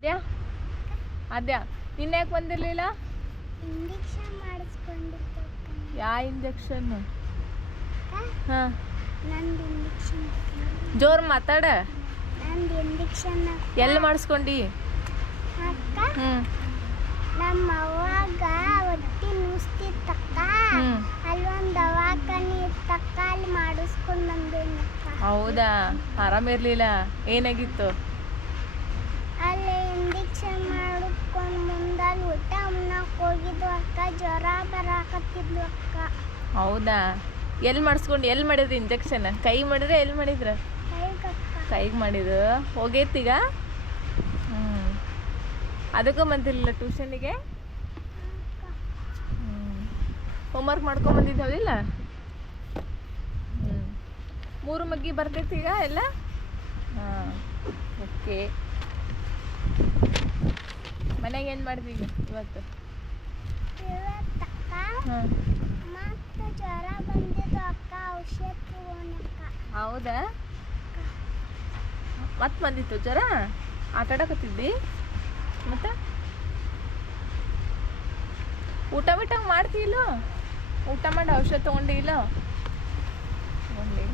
ಅದ್ಯಾ ಅದ್ಯಾ? ನಿನ್ನ ಯಾಕೆ ಬಂದಿರಲಿಲ್ಲ? ಇಂಜೆಕ್ಷನ್ ಜೋರ್ ಯಾ ಇಂಜೆಕ್ಷನ್ ಹಾಂ? ನಂದು ಇಂಜೆಕ್ಷನ್ ಜೋರು ಮಾತಾಡ. ನಂದು ಇಂಜೆಕ್ಷನ್ ಎಲ್ಲಿ ಮಾಡಿಸ್ಕೊಂಡಿ? ಅಕ್ಕ? ನಮ್ಮ ಅವ್ವಾಗ ಹೊಟ್ಟಿ ನುಸ್ತಿತ್ತಕ್ಕ ಅಲ್ಲೊಂದು ದವಾಖಾನೆ ಇತ್ತಕ್ಕ ಅಲ್ಲಿ ಮಾಡಿಸ್ಕೊಂಡು ಬಂದೇನಕ್ಕ. ಹೌದಾ? ಆರಾಮಿರ್ಲಿಲ್ಲ ಏನಾಗಿತ್ತು ಅಲ್ಲಿ ಇಂಜೆಕ್ಷನ್ ಮಾಡಿಸ್ಕೊಂಡು ಮುಂದಲ್ಲಿ ಊಟ ಉಣ್ಣಕ್ಕೆ ಹೋಗಿದ್ವು ಅಕ್ಕ ಜ್ವರ ಬರಾಕತ್ತಿದ್ವು ಅಕ್ಕ ಹೌದಾ? ಎಲ್ಲಿ ಮಾಡಿಸ್ಕೊಂಡು ಎಲ್ಲಿ ಮಾಡಿದ್ರಿ ಇಂಜೆಕ್ಷನ್ ಕೈ ಮಾಡಿದ್ರೆ ಎಲ್ಲಿ ಮಾಡಿದ್ರ? ಕೈಗೆ ಮಾಡಿದ್ರು ಹೋಗೈತೀಗ? ಹ್ಞೂ ಅದಕ್ಕೂ ಬಂದಿರಲಿಲ್ಲ ಟ್ಯೂಷನಿಗೆ ಹೋಮ್ವರ್ಕ್ ಮಾಡ್ಕೊಂಬಂದಿದ್ದಾವಿಲ್ಲ ಹ್ಞೂ ಮೂರು ಮಗ್ಗಿ ಬರ್ತೈತಿ ಈಗ ಎಲ್ಲ? ಹಾಂ ಓಕೆ. ಮನೆಗೆ ಏನು ಮಾಡಿದ್ವಿ ಇವತ್ತು? ಹಾಂ ಮತ್ತೆ ಜ್ವರ ಬಂದಿದ್ದು ಅಕ್ಕ ಔಷಧ ತಗೋಣಕ್ಕ ಹೌದಾ? ಮತ್ತೆ ಬಂದಿತ್ತು ಜ್ವರ? ಆಟಾಡಕತ್ತಿದ್ದಿ ಮತ್ತೆ? ಊಟ ಬಿಟ್ಟ ಮಾಡ್ತಿ ಇಲ್ಲೋ ಊಟ ಮಾಡಿ ಔಷಧ ತೊಗೊಂಡಿ. ಇಲ್ಲ ತೊಗೊಂಡಿ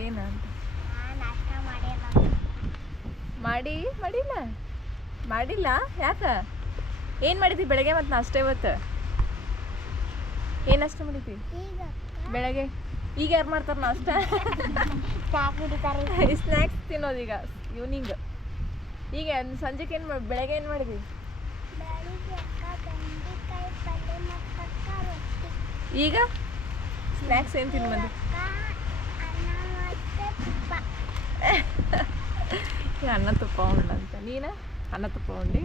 ಏನಂತ ಮಾಡಿ ಮಾಡಿಲ್ಲ? ಮಾಡಿಲ್ಲ? ಯಾಕ? ಏನು ಮಾಡಿದ್ವಿ ಬೆಳಗ್ಗೆ ಮತ್ತು ನಾಷ್ಟ ಇವತ್ತು? ಏನು ನಾಷ್ಟ ಮಾಡಿದ್ವಿ ಬೆಳಗ್ಗೆ. ಈಗ ಯಾರು ಮಾಡ್ತಾರೆ ನಾಷ್ಟ? ಸ್ನ್ಯಾಕ್ಸ್ ತಿನ್ನೋದು ಈಗ. ಈವ್ನಿಂಗ್ ಈಗ ಸಂಜೆಗೆ ಏನು ಮಾಡಿ ಬೆಳಗ್ಗೆ ಏನು ಮಾಡಿದ್ವಿ ಈಗ? ಸ್ನ್ಯಾಕ್ಸ್ ಏನು ತಿನ್ಬಂದು ಅನ್ನ ತುಪ್ಪ ಉಂಡಂತ. ನೀನು? ಅನ್ನ ತುಪ್ಪ ಉಂಡಿ.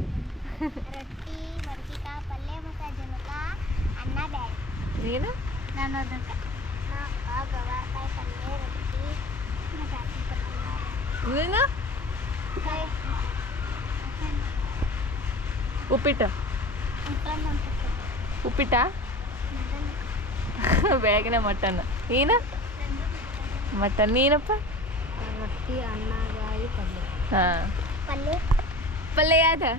ರೊಟ್ಟಿ ಮಡ್ಗಿಕಾಯಿ ಪಲ್ಯ ಮತ್ತು ಜನಕ ಅನ್ನ ಬೇಳೆ ನೀನು? ನಾನು ಅದಕ್ಕೆ. ಗವಾರಕಾಯಿ ಪಲ್ಯ ರೊಟ್ಟಿ ಮತ್ತು ಉಪ್ಪಿಟ್ಟು? ಉಪ್ಪಿಟ್ಟ ಬೆಳಗಿನ ಮಟನ್. ನೀನು? ಮಟನ್ ನೀನಪ್ಪ? ರೊಟ್ಟಿ ಅನ್ನ ಗಾಯಿ ಪಲ್ಯ. ಹಾಂ. ಪಲ್ಯ? ಪಲ್ಯ ಯಾವ್ದು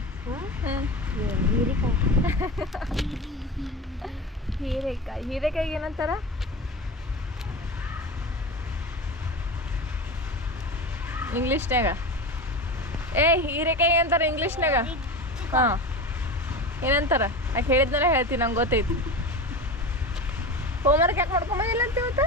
ಹೀರಿಕಾಯಿ ಹೀರೆಕಾಯಿಗೆ ಏನಂತಾರ ಇಂಗ್ಲೀಷ್ನ್ಯಾಗ ಏ ಹೀರೆಕಾಯಿ ಅಂತಾರ ಇಂಗ್ಲೀಷ್ನ್ಯಾಗ ಹಾಂ ಏನಂತಾರ ಯಾಕೆ ಹೇಳಿದ್ನಲ್ಲ ಹೇಳ್ತೀನಿ ನಂಗೆ ಗೊತ್ತೈತಿ. ಹೋಮ್ವರ್ಕ್ ಯಾಕೆ ಮಾಡ್ಕೊಂಬಂದಿಲ್ಲ ಅಂತ ಇವತ್ತು?